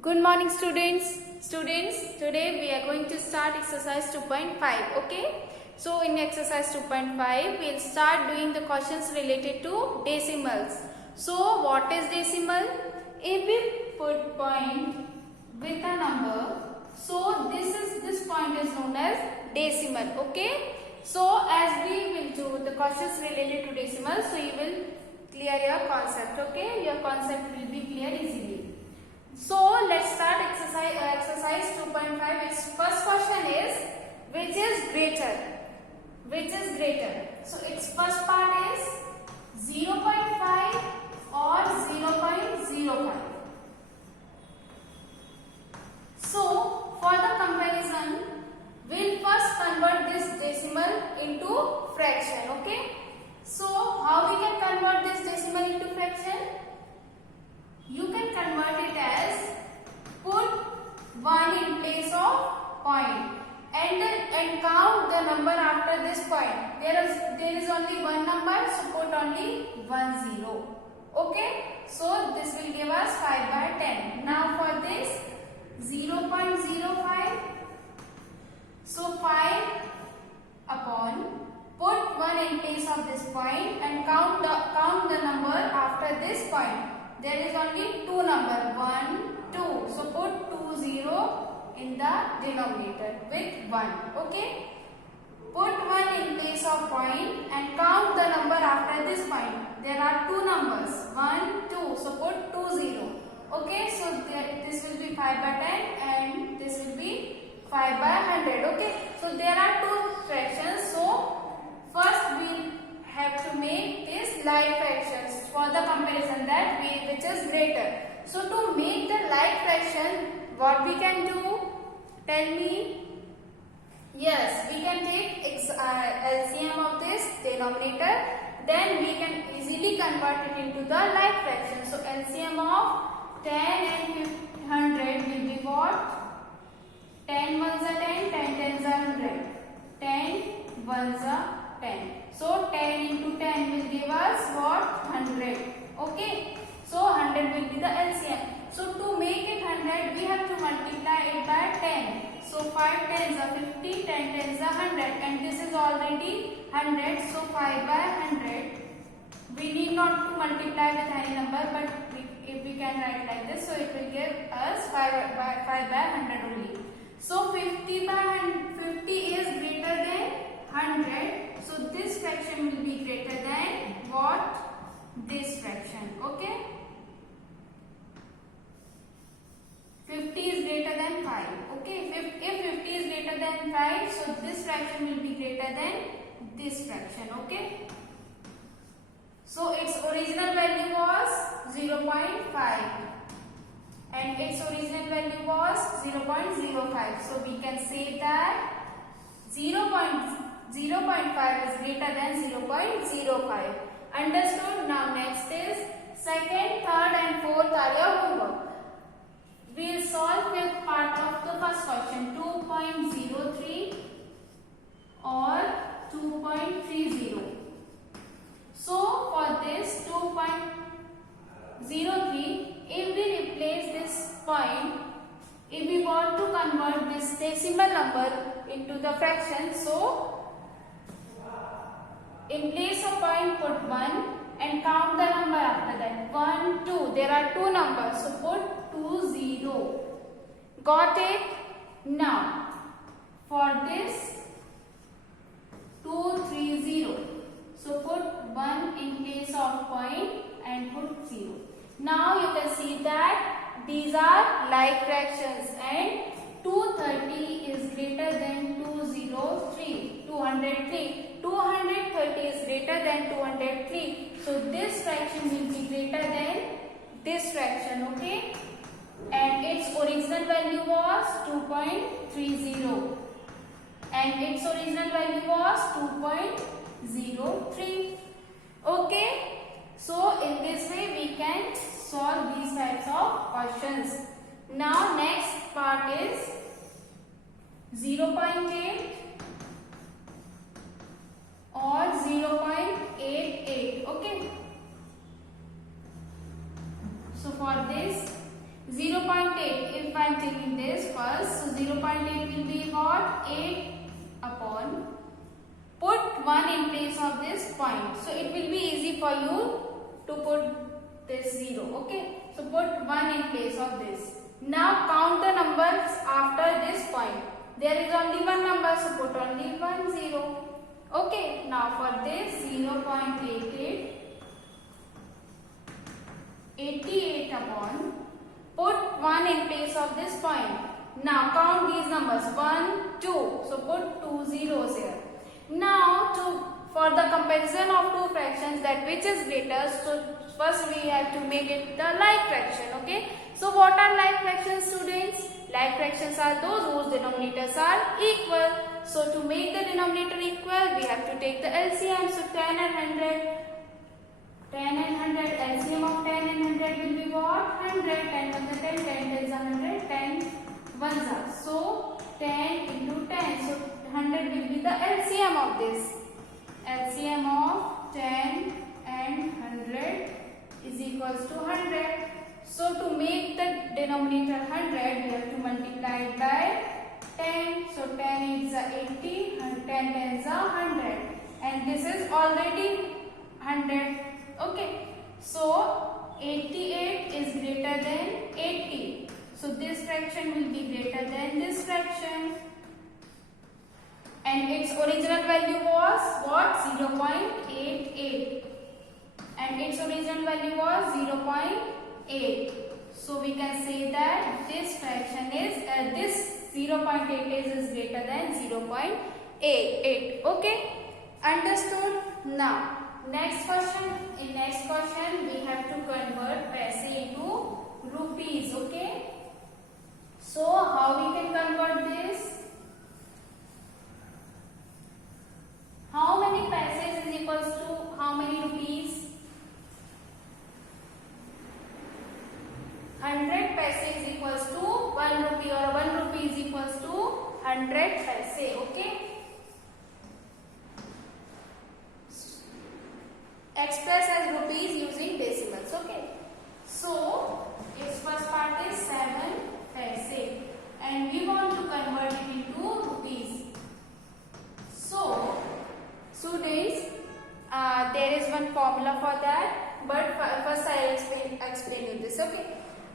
Good morning students. Today we are going to start exercise 2.5. Okay. So in exercise 2.5 we will start doing the questions related to decimals. So what is decimal? If we put point with a number, so this point is known as decimal. Okay. So as we will do the questions related to decimal, so you will clear your concept. Okay. Your concept will be clear easily. So let's start exercise 2.5. Its first question is which is greater? Which is greater? So its first part is 0.5 or 0.05. So for the comparison, we'll first convert this decimal into fraction. Okay. So how we can convert this decimal into fraction? You can convert it as put 1 in place of point and count the number after this point. There is only one number, so put only 1 0. Okay. So this will give us 5 by 10. Now for this 0.05. So 5 upon put 1 in place of this point and count the number after this point. There is only two number 1, 2. So put 2 0 in the denominator with 1. Okay. Put 1 in place of point and count the number after this point. There are two numbers 1, 2. So put 2 0. Okay. So this will be 5 by 10 and this will be 5 by 100. Okay. So there are two fractions. So first we have to make this like fractions for the comparison which is greater. So to make the like fraction, what we can do? Tell me. Yes, we can take LCM of this denominator. Then we can easily convert it into the like fraction. So LCM of 10 and 100 will be what? 10 ones are 10, 10 tens are 100. 10 ones are 10. So 10 into 10 will give us what? 100. Okay. So 100 will be the LCM. So to make it 100, we have to multiply it by 10. So 5 tens are 50, 10 tens are 100, and this is already 100. So 5 by 100. We need not to multiply with any number, but if we can write like this, so it will give us 5 by 100 only. So 50 is greater than 100. So this fraction will be greater than what? This fraction. Okay. 50 is greater than 5. Okay. If 50 is greater than 5, so this fraction will be greater than this fraction. Okay. So its original value was 0.5 and its original value was 0.05. So we can say that 0.05 is greater than 0.05. Understood? Now next is second, third and fourth are your homework. We will solve fifth part of the first question, 2.03 or 2.30. So for this 2.03, if we replace this point, if we want to convert this decimal number into the fraction, so in place of point put 1 and count the number after that. 1, 2. There are two numbers. So put 2 0. Got it? Now for this 2 3 0. So put 1 in place of point and put 0. Now you can see that these are like fractions and 230 is greater than 203. 230 is greater than 203. So this fraction will be greater than this fraction. Okay. And its original value was 2.30 and its original value was 2.03. Okay. So in this way we can solve these types of questions. Now next part is 0.8 or 0.88. Okay. So for this 0.8 0.8, if I am taking this first, so 0.8 will be what? 8 upon, put 1 in place of this point. So it will be easy for you to put this 0, okay? So put 1 in place of this. Now count the numbers after this point. There is only one number, so put only 1 0. Okay, now for this 0.88, 88 upon, put 1 in place of this point. Now count these numbers 1, 2. So put 2 zeros here. Now for the comparison of two fractions, that which is greater, so first we have to make it the like fraction. Okay. So what are like fractions, students? Like fractions are those whose denominators are equal. So to make the denominator equal, we have to take the LCM. So 10 and 100. 10 and 100, LCM of 10 and 100 will be what? 100. 10 1 is 10, 10 is 100, 10 1s are. So 10 into 10. So 100 will be the LCM of this. LCM of 10 and 100 is equals to 100. So to make the denominator 100, we have to multiply it by 10. So 10 is 80, and 10 tens are 100. And this is already 100. Okay. So 88 is greater than 80. So this fraction will be greater than this fraction. And its original value was what? 0.88. And its original value was 0.8. So we can say that this fraction is this 0.88 is greater than 0.88. Okay, understood? Now next question. In next question we have to convert paise into rupees. Okay, so how we can convert this? How many paise is equals to how many rupees? 100 paise is equals to 1 rupee, or 1 rupee is equals to 100 paise. Okay. Express as rupees using decimals. Okay. So its first part is 7 paise, and we want to convert it into rupees. So students, there is one formula for that, but first I will explain you this. Okay.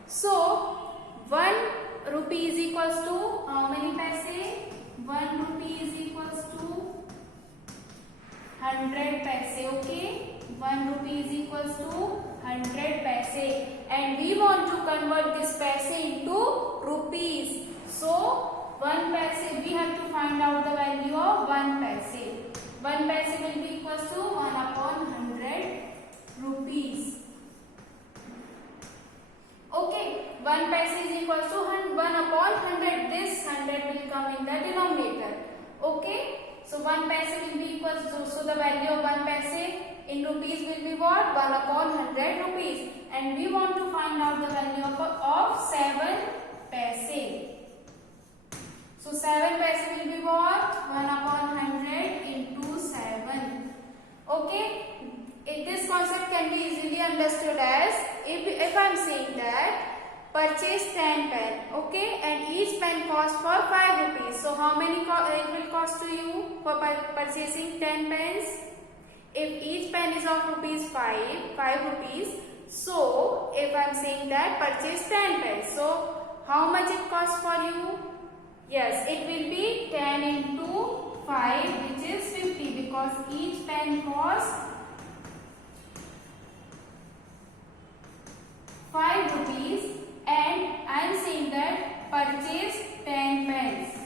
So 1 rupee is equals to how many paise? 1 rupee is equals to 100 paise. Okay, 1 rupee is equals to 100 paise, and we want to convert this paise into rupees. So 1 paise, we have to find out the value of 1 paise. 1 paise will be equals to 1 upon 100 rupees. Okay, 1 paise is equals to 1 upon 100. This 100 will come in the denominator. Okay, so 1 paise will be equals to, so the value of 1 paise in rupees will be what? 1 upon 100 rupees. And we want to find out the value of 7 paise. So 7 paise will be what? 1 upon 100 into 7. Okay. This concept can be easily understood as if I am saying that purchase 10 pen, okay, and each pen costs for 5 rupees. So how many it will cost to you for purchasing 10 pens? If each pen is of rupees 5 rupees. So if I am saying that purchase 10 pens, so how much it costs for you? Yes, it will be 10 into 5, which is 50, because each pen costs 5 rupees, and I am saying that purchase 10 pens.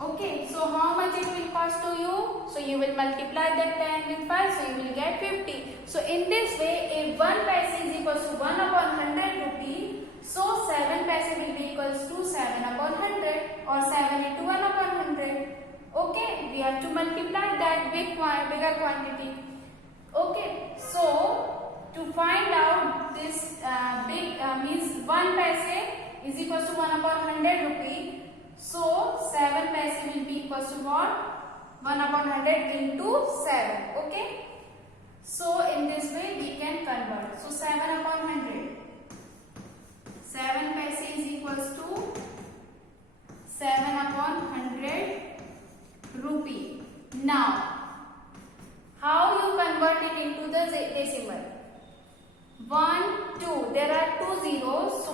Okay, so how much it will cost to you? So you will multiply that 10 with 5, so you will get 50. So in this way, if 1 paise is equals to 1 upon 100 rupee, so 7 paise will be equals to 7 upon 100, or 7 into 1 upon 100. Okay, we have to multiply that with bigger quantity. Okay, so to find out this means 1 paise is equals to 1 upon 100 rupee. So 7 paise will be equals to what? 1 upon 100 into 7. Okay. So in this way we can convert. So 7 upon 100. 7 zeros, so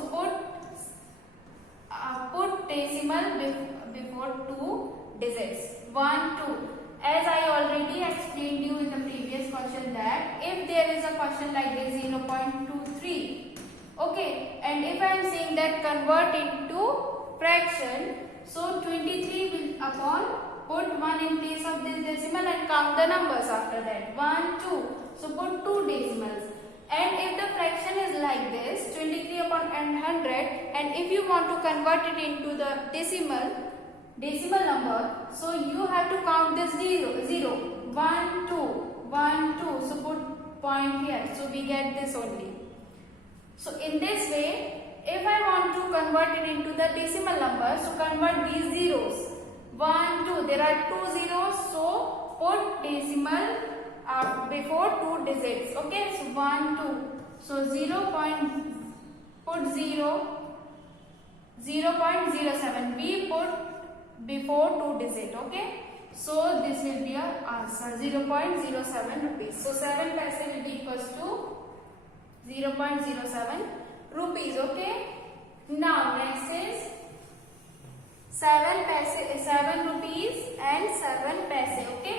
put decimal before two digits. 1, 2. As I already explained you in the previous question that if there is a question like this 0.23, okay, and if I am saying that convert into fraction, so 23 will upon put 1 in place of this decimal and count the numbers after that. 1, 2. So put 2 decimals. And if the fraction is like this 23 upon 100, and if you want to convert it into the decimal number, so you have to count this 0, 1, 2, 1, 2. So put point here. So we get this only. So in this way, if I want to convert it into the decimal number, so convert these zeros. 1, 2. There are 2 zeros. So put decimal before 2 digits. Okay. So 1, 2. So put 0.07. We put before 2 digit. Okay. So this will be our answer, 0.07 rupees. So 7 paise will be equals to 0.07 rupees. Okay. Now next is 7 rupees and 7 paise. Okay.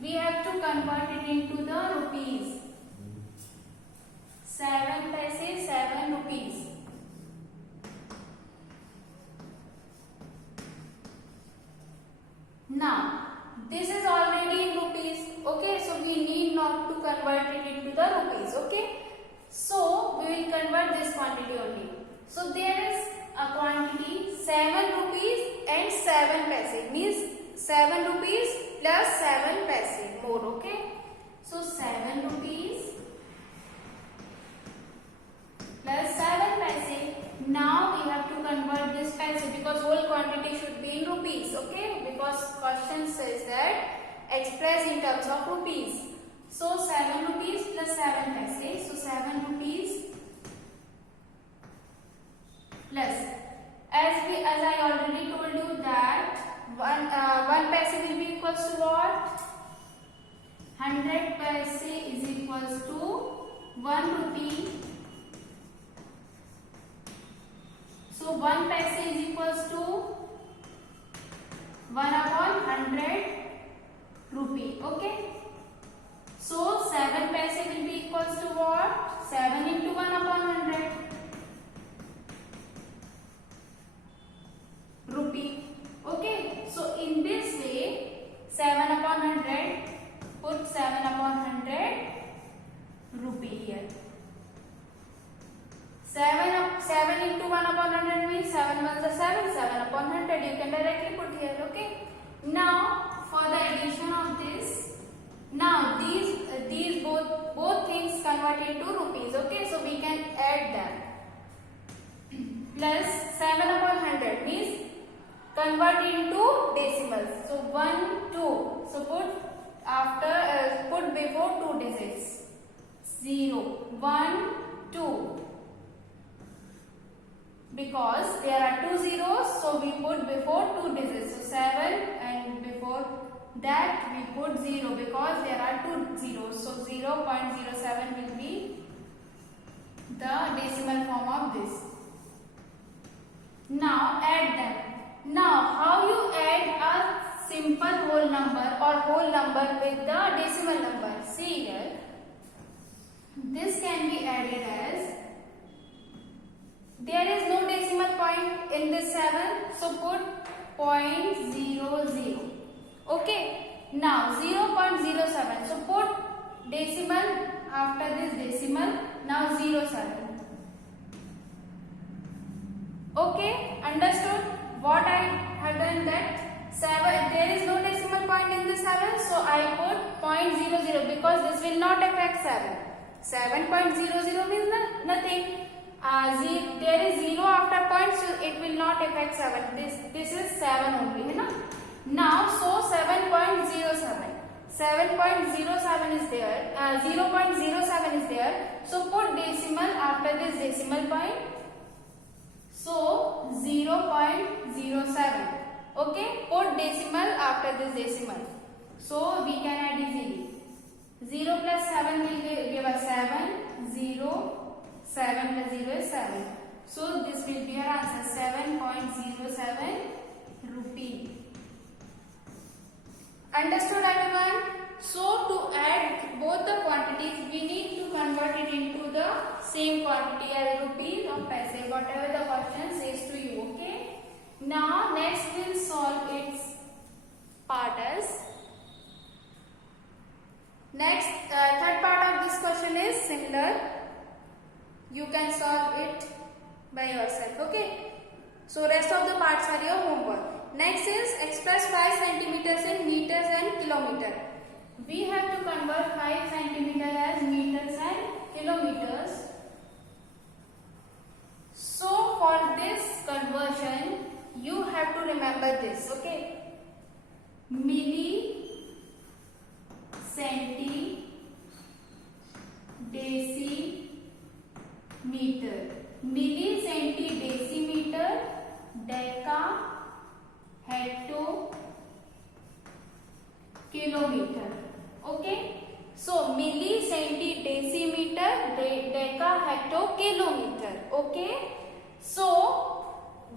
We have to convert it into the rupees. 7 paise, 7 rupees. Now this is already in rupees. Okay, so we need not to convert it into the rupees. Okay, so we will convert this quantity only. So there is a quantity 7 rupees and 7 paise, means 7 rupees plus 7 paise more. Okay, so 7 rupees plus 7 paise. Now we have to convert this paise because whole quantity should be in rupees. Okay, because question says that express in terms of rupees. So 7 rupees plus 7 paise. So 7 rupees plus, as I already told you that 1 paise will be equals to what? 100 paise is equals to 1 rupee. So 1 paise is equals to 1 upon 100 rupee. Okay. So 7 paise will be equals to what? 7 into 1 upon 100 rupee. Okay. So in this way, 7 upon 100, put 7 upon 100 rupee here. 7 into 1 upon 100 means 7 ones are 7, 7 upon 100 you can directly put here. Okay. Now for the addition of this, now these both things convert into rupees. Okay, so we can add them. Plus 7 upon 100 means convert into decimals. So 1, 2. So put before 2 digits. 0, 1, 2. Because there are 2 zeros, so we put before 2 digits. So 7, and before that we put 0 because there are 2 zeros. So 0.07 will be the decimal form of this. Now add them. Now how you add a simple whole number or whole number with the decimal number? See here. This can be added as, there is no decimal point in this 7, so put 0.00. Okay. Now 0.07. So put decimal after this decimal. Now 07. Okay. Understood? What I have done that 7. There is no decimal point in this 7, so I put 0.00 because this will not affect 7. 7.00 means nothing. There is 0 after point, so it will not affect 7. This is 7 only, है ना? Now, so 7.07. 7.07 is there. 0.07 is there. So put decimal after this decimal point. So 0.07. Okay. Put decimal after this decimal. So we can add easily. 0 plus 7 will give us 7. 0. 7 plus 0 is 7. So this will be our answer, 7.07 rupee. Understood everyone? So to add both the quantities, we need to convert it into the same quantity as rupees or paise, whatever the question says to you, okay? Now next we'll solve its part as. Next, third part of this question is similar. You can solve it by yourself, okay? So rest of the parts are your homework. Next is express 5 centimeters in meters and kilometers. We have to convert 5 centimeters as meters and kilometers. So for this conversion, you have to remember this, okay? Milli, centi, decimeter. Milli, centi, decimeter, deca, hecto, kilometer. Okay? So milli, centi, decimeter, deca, hecto, kilometer. Okay? So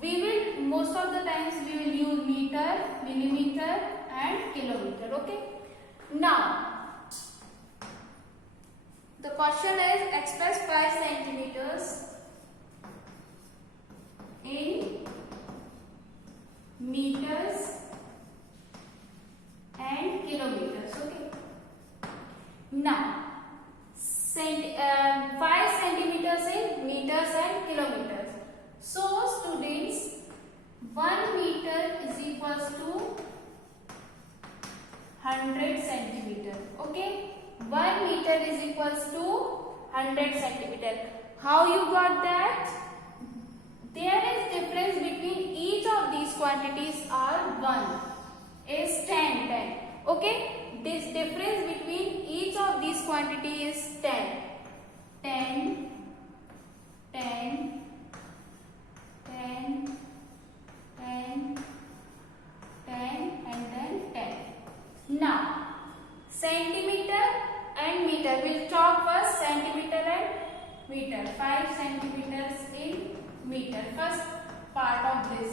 we will, most of the times we will use meter, millimeter and kilometer. Okay? Now the question is express 5 centimeters in meters and kilometers. Okay. Now 5 centimeters in meters and kilometers. So students, 1 meter is equals to 100 centimeter. Okay. 1 meter is equals to 100 centimeter. How you got that? There is difference between each of these quantities are 1 is 10. Okay. This difference between each of these quantity is 10. 10, 10, 10, 10, 10 and then 10. Now centimeter and meter. We'll talk first centimeter and meter. 5 centimeters in meter. First part of this.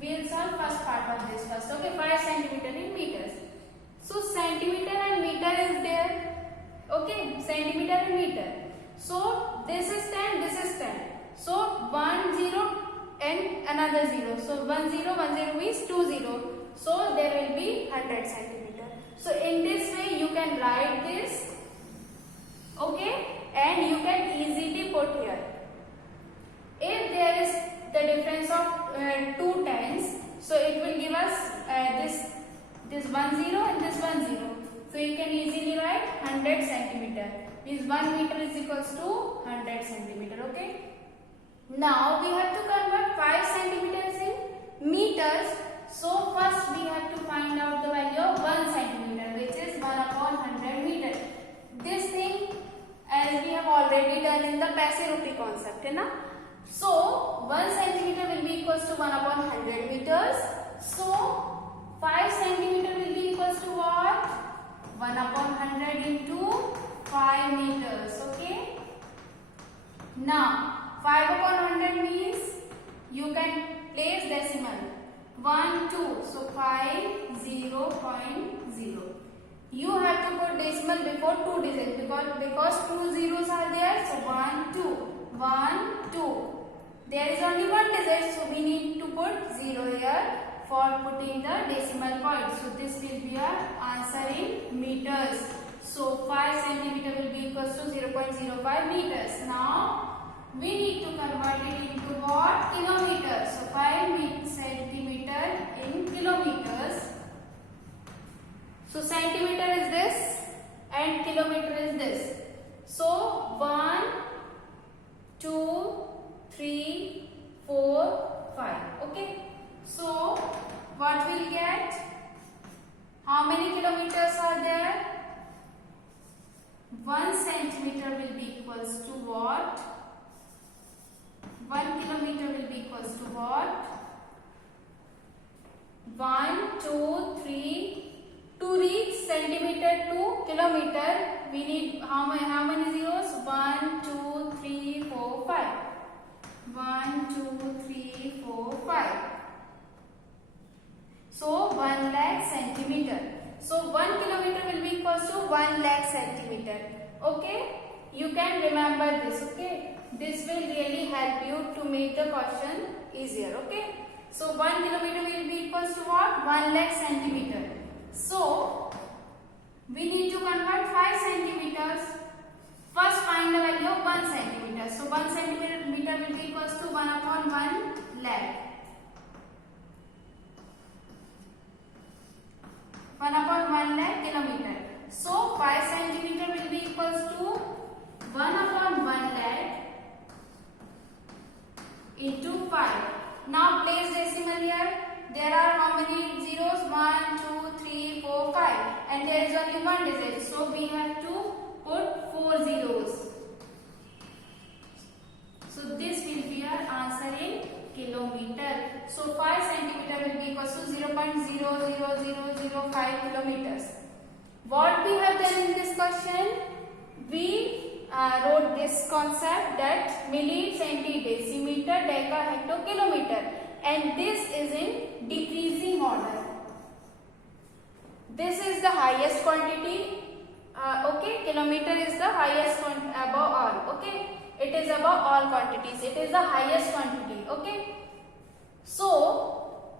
We'll solve first part of this first. Okay, 5 centimeter in meters. So centimeter and meter is there. Okay, centimeter and meter. So this is 10, this is 10. So 1 0 and another 0. So 1 0, 1 0 means 2 0. So there will be 100 centimeter. So in this way you can write this, okay, and you can easily put here. If there is the difference of 2 tens, so it will give us this 1 0 and this 1 0. So you can easily write 100 centimeter. Means 1 meter is equals to 100 centimeter. Okay. Now we have to convert 5 centimeters in meters. So first we have to find out the value of 1 centimeter, which is 1 upon 100 meter. This thing as we have already done in the paise rupee concept, है ना? So 1 centimeter will be equals to 1 upon 100 meters. So 5 centimeter will be equals to what? 1 upon 100 into 5 meters. Okay. Now 5 upon 100 means you can place decimal. 1, 2. So 5, 0.0. You have to put decimal before 2 digits because 2 zeros are there. So 1, 2. 1, 2. There is only 1 digit. So we need to put 0 here for putting the decimal point. So this will be our answer in meters. So 5 centimeter will be equals to 0.05 meters. Now we need to convert it into what? Kilometers. So 5 centimeter in kilometers. So centimeter is this and kilometer is this. So 1, 2, 3, 4, 5. Okay. So what we'll get? How many kilometers are there? 1 centimeter will be equals to what? 1 kilometer will be equals to what? 1, 2, 3. To reach centimeter to kilometer, we need how many zeros? 1, 2, 3, 4, 5. 1, 2, 3, 4, 5. So 1 lakh centimeter. So 1 kilometer will be equals to 1 lakh centimeter. Okay? You can remember this. Okay? This will really help you to make the question easier. Okay? So 1 kilometer will be equals to what? 1 lakh centimeter. So we need to convert 5 centimeters. First find the value of 1 centimeter. So 1 centimeter will be equals to 1 upon 1 lakh. 1 upon 1 lakh kilometer. So 5 centimeter will be equals to 1 upon 1 lakh into 5. Now place decimal here. There are how many zeros? 1, 2, 3, 4, 5. And there is only one digit. So we have to put 4 zeros. So this will be our answer in kilometer. So 5 centimeter will be equal to 0.00005 kilometers. What we have done in this question? We wrote this concept that milli, centi, decimeter, deca, hecto, kilometer, and this is in decreasing order. This is the highest quantity. Okay, kilometer is the highest above all. Okay, it is above all quantities. It is the highest quantity. Okay, so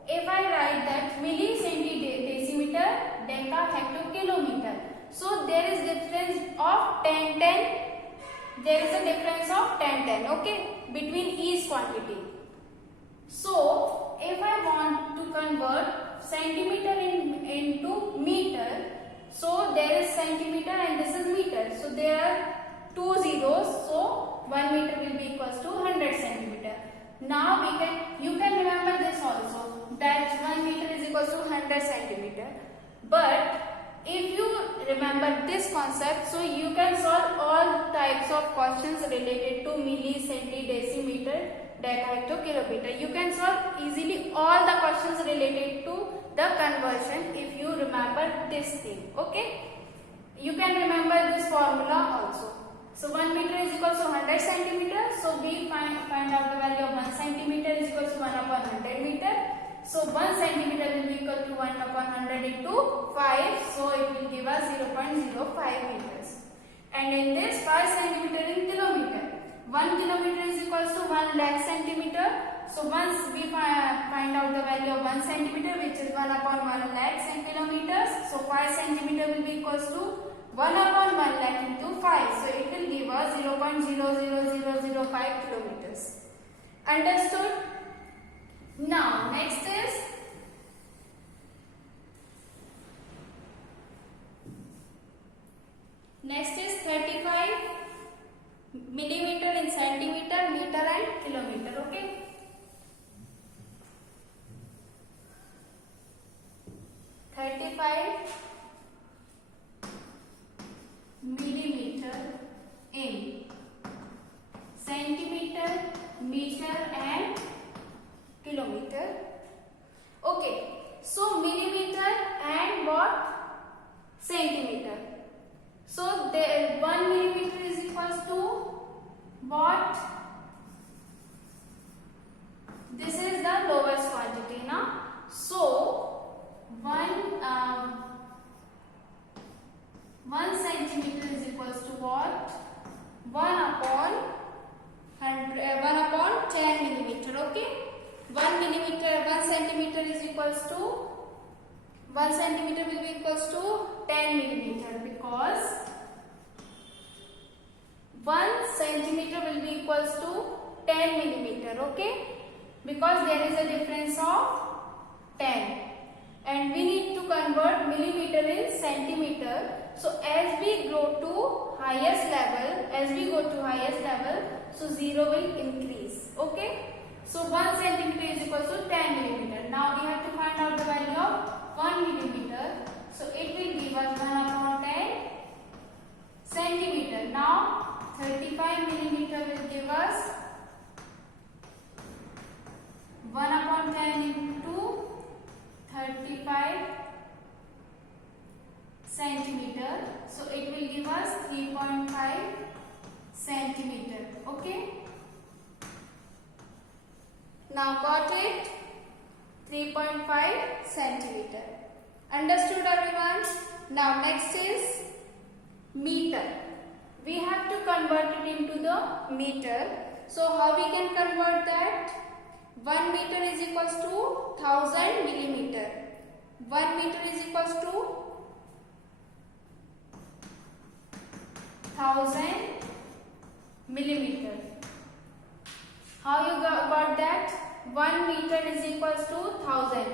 if I write that milli, centi, decimeter, deca, hecto, kilometer, so there is difference of 10. There is a difference of 10, okay, between each quantity. So if I want to convert centimeter into meter, so there is centimeter and this is meter. So there are 2 zeros. So 1 meter will be equals to 100 centimeter. Now you can remember this also, that 1 meter is equals to 100 centimeter. But if you remember this concept, so you can solve all types of questions related to milli, centi, decimeter, deca, hecto, kilometer. You can solve easily all the questions related to the conversion if you remember this thing. Okay? You can remember this formula also. So 1 meter is equal to 100 centimeter. So we find out the value of 1 centimeter is equal to 1 upon 100 meter. So 1 centimeter will be equal to 1 upon 100 into 5. So it will give us 0.05 meters. And in this 5 centimeter in kilometer. 1 kilometer is equal to 1 lakh centimeter. So once we find out the value of 1 centimeter, which is 1 upon 1 lakh kilometers. So 5 centimeter will be equal to 1 upon 1 lakh into 5. So it will give us 0.00005 kilometers. Understood? Now next is Next is 35 millimeter in centimeter, meter and kilometer. Okay. Millimeter in centimeter, meter and kilometer. Okay, so millimeter and what? Centimeter. So the 1 millimeter is equals to what? This is the lowest quantity now. So 1 centimeter is equals to what? 1 upon 10 millimeter. Okay, 1 centimeter is equals to 1 centimeter will be equals to 10 millimeter, because 1 centimeter will be equals to 10 millimeter. Okay, because there is a difference of 10. And we need to convert millimeter in centimeter. So as we go to highest level, so 0 will increase. Okay. So 1 centimeter is equal to 10 millimeter. Now we have to find out the value of 1 millimeter. So it will give us 1 upon 10 centimeter. Now 35 millimeter will give us 1 upon 10 into 35 centimeter. So it will give us 3.5 centimeter. Okay. Now got it? 3.5 centimeter. Understood everyone? Now next is meter. We have to convert it into the meter. So how we can convert that? 1 meter is equals to 1000 millimeter. 1 meter is equals to 1000 millimeter. How you got that? 1 meter is equals to 1000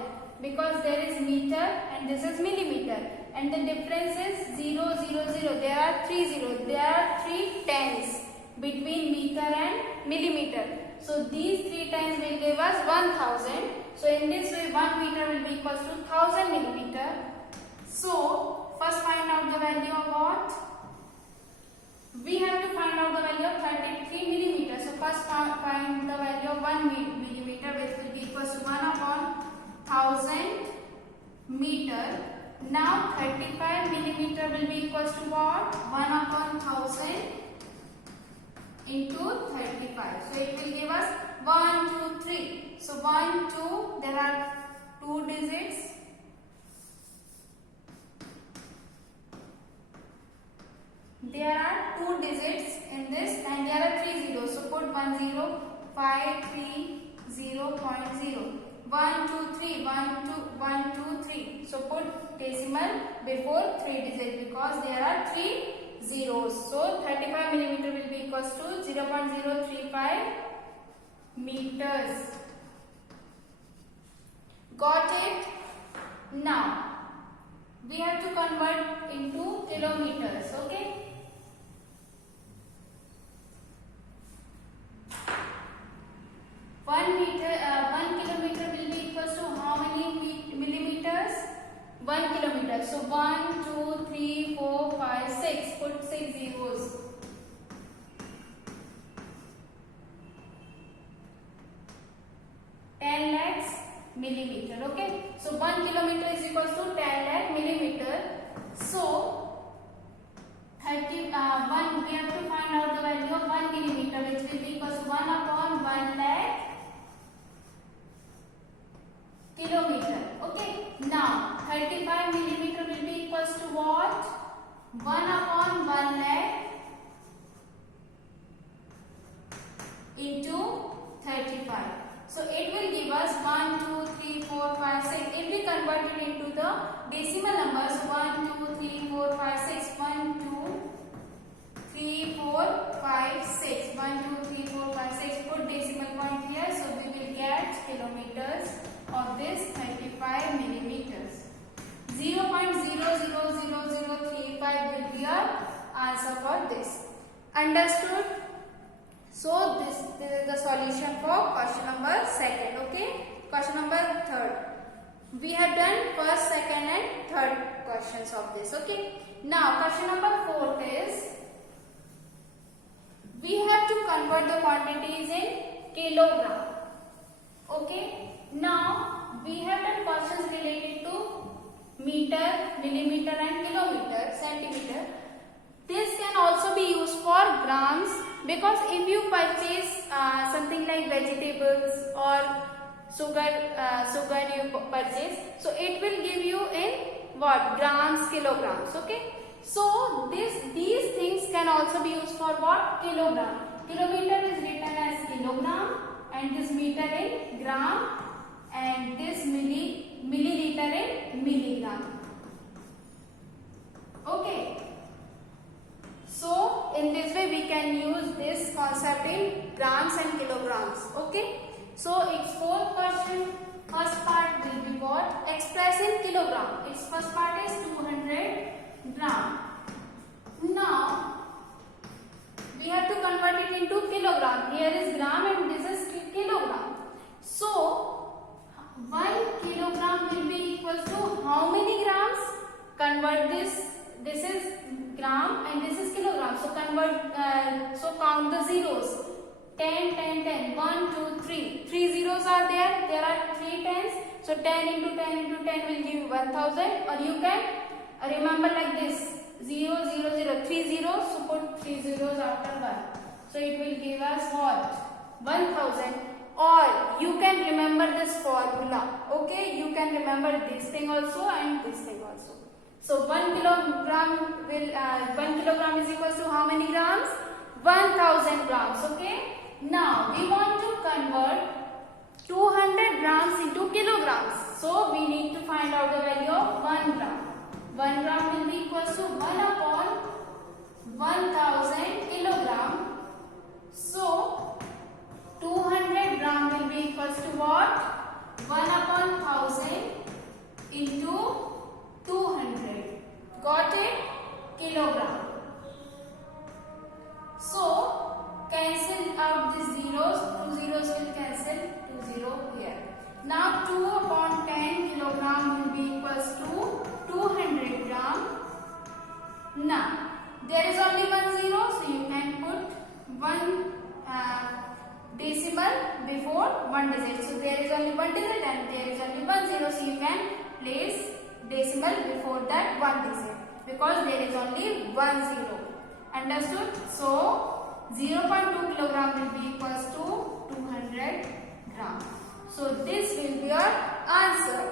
because there is meter and this is millimeter, and the difference is 0, 0, 0. There are 3 zeros. There are 3 tens between meter and millimeter. So these 3 tens will give us 1000. So in this way 1 meter will be equals to 1000 millimeter. So first find out the value of what? We have to find out the value of 33 millimeter. So first find the value of 1 millimeter, which will be equals to 1 upon 1000 meter. Now 35 millimeter will be equals to what? 1 upon 1000 into 35. So it will give us 1, 2, 3. So 1, 2, there are 2 digits. There are 2 digits in this and there are 3 zeros. So put 1 0, 5, 3, 0, 0.0. 1, 2, 3, 1, 2, 1, 2, 3. So put decimal before 3 digits because there are 3 zeros. So 35 millimeter will be equals to 0.035 meters. Got it? Now we have to convert into kilometers. Okay. 1 kilometer will be equals to how many millimeters? 1 kilometer. So 1, 2, 3, 4, 5, 6. Put 6 zeros. Ten lakhs millimeter. Okay. So 1 kilometer is equals to 10 lakh millimeter. So 1 we have to find out the value of 1 millimeter, which will be equals to 1 upon 1 lakh kilometer. Okay. Now 35 millimeter will be equals to what? 1 upon 1 lakh into 35. So it will give us 1, 2, 3, 4, 5, 6. If we convert it into the decimal numbers, 1, 2, 3, 4, 5, 6. 1, 2, 3, 4, 5, 6. 1, 2, 3, 4, 5, 6. Put decimal point here. So we will get kilometers of this 35 millimeters. 0.00035 will be our answer for this. Understood? So this is the solution for question number 2nd. Okay. Question number 3rd. We have done first, second and third questions of this. Okay. Now question number 4th is we have to convert the quantities in kilogram. Okay. Now we have done questions related to meter, millimeter and kilometer, centimeter. This can also be used for grams, because if you purchase something like vegetables or sugar you purchase, so it will give you in what? Grams, kilograms. Okay. So these things can also be used for what? Kilogram. Kilometer is written as kilogram and this meter in gram and this milliliter in milligram. Okay. So in this way we can use this concept in grams and kilograms. Okay. So its fourth question, first part will be what? Express in kilogram. Its first part is 200 gram. Now we have to convert it into kilogram. Here is gram and this is kilogram. So 1 kilogram will be equals to how many grams? Convert this. This is gram and this is kilogram. So convert. So count the zeros. 10, 10, 10. 1, 2, 3. 3 zeros are there. There are 3 tens. So 10 into 10 into 10 will give you 1000. Or you can remember like this. 0, 0, 0. 3 zeros. So put 3 zeros after 1. So it will give us what? 1000. Or you can can remember this formula. Okay, you can remember this thing also and this thing also. So 1 kilogram is equal to how many grams? 1000 grams. Okay, now we want to convert 200 grams into kilograms. So we need to find out the value of 1 gram. 1 gram will be equal to 1 upon 1000 kilogram. So 200 gram will be equal to what? 1 upon 1000 into 200. Got it? Kilogram. So cancel out these zeros. 2 zeros will cancel. 2 0 here. Now 2 upon 10 kilogram will be equal to 200 gram. Now there is only 1 zero, so you can put 1 decimal before 1 digit. So there is only 1 digit and there is only 1 zero, so you can place decimal before that 1 digit because there is only 1 zero. Understood? So 0.2 kilogram will be equals to 200 gram. So this will be your answer.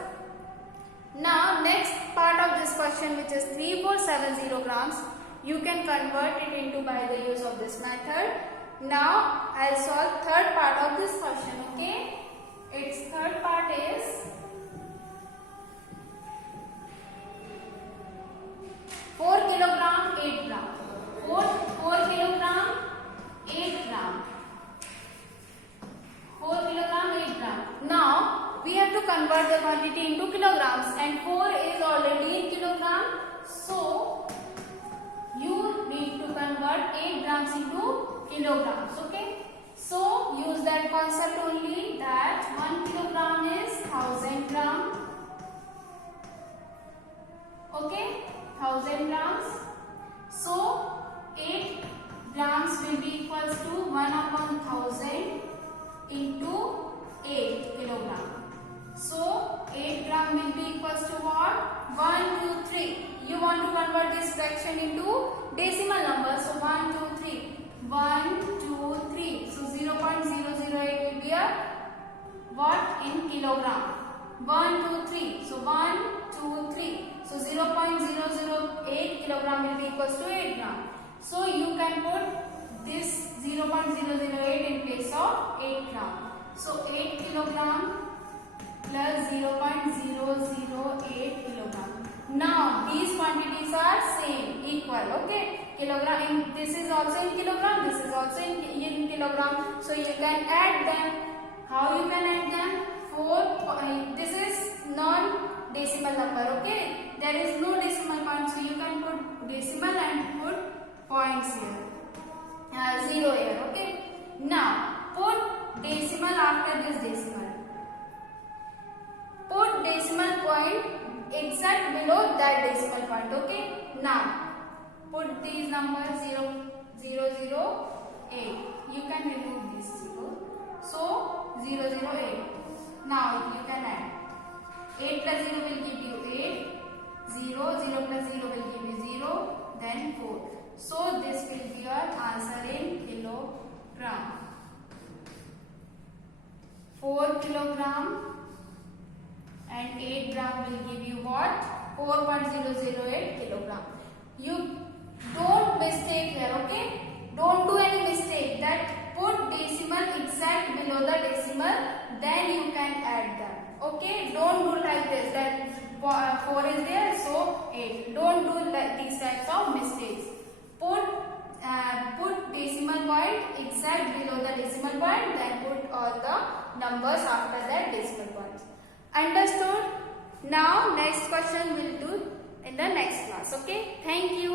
Now next part of this question, which is 3470 grams, you can convert it into by the use of this method. Now I'll solve third part of this question. Okay, its third part is 4 kilogram 8 gram. 4 kilogram 8 gram. 4 kilogram 8 gram. Now we have to convert the quantity into kilograms, and 4 is already in kilogram. So you need to convert 8 grams into kilograms. Okay, so use that concept only, that 1 kilogram is 1000 gram. Okay, 1000 grams. So 8 grams will be equals to 1 upon 1000 into 8 kilogram. So 8 gram will be equals to what? 1 2 3. You want to convert this fraction into decimal number. So 1 2 3. 1 2 3. So 0.008 will be a what in kilogram? 1 2 3. So 1 2 3. So 0.008 kilogram will be equals to 8 gram. So you can put this 0.008 in place of 8 gram. So 8 kilogram plus 0.008 kilogram. Now these quantities are same, equal. Okay, kilogram this is also in kilogram, this is also in kilogram. So you can add them. How you can add them? 4. This is non-decimal number. Okay, there is no decimal point, so you can put decimal and put points here. 0 here. Okay. Now put decimal after this decimal. Put decimal point exact below that decimal point. Okay. Now put these numbers 0 0 0 8. You can remove this 0. So 0 0 8. Now you can add 8 plus 0 will give you 8. 0 0 plus 0 will give you 0. Then 4. So this will be your answer in kilogram. 4 kilogram and 8 gram will give you what? 4.008 kilogram. You don't mistake here. Okay, don't do any mistake. That put decimal exact below the decimal, then you can add them. Okay, don't do like this, that 4 is there, so 8. Don't do like these types of mistakes. Put decimal point exact below the decimal point, then put all the numbers after that decimal points. Understood? Now next question we'll do in the next class. Okay, thank you.